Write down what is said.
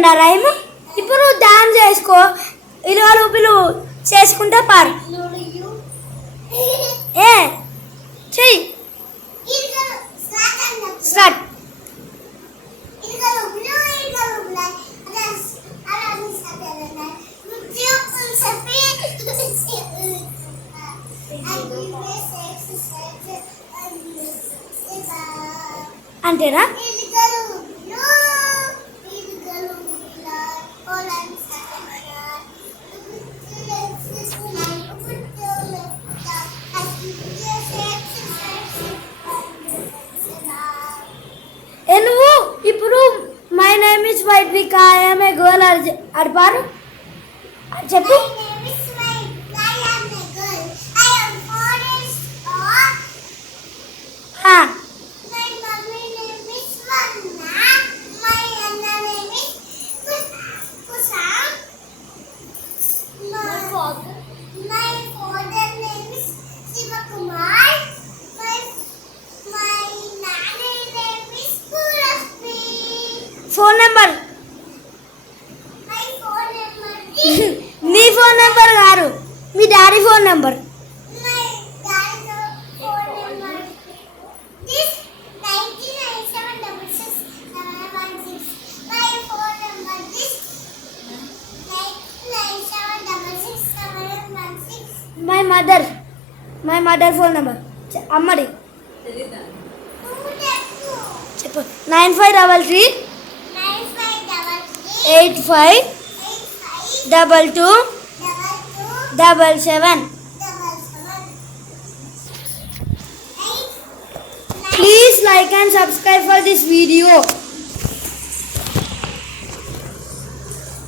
అయిపోయిందా రైమ్? ఇప్పుడు డాన్స్ చేసుకో, 20 రూపాయలు చేసుకుంటే పారు. ఏ చెయ్యి స్టార్ట్. అంతేనా? నువ్వు ఇప్పుడు my name is Vaitvika, I'm a girl అడిపారు చెప్పు. ఫోన్ నెంబర్ నీ ఫోన్ నెంబర్ కాదు, మీ daddy phone number. My mother phone number అమ్మడి చెప్పు. 9533852277. Please like and subscribe for this video.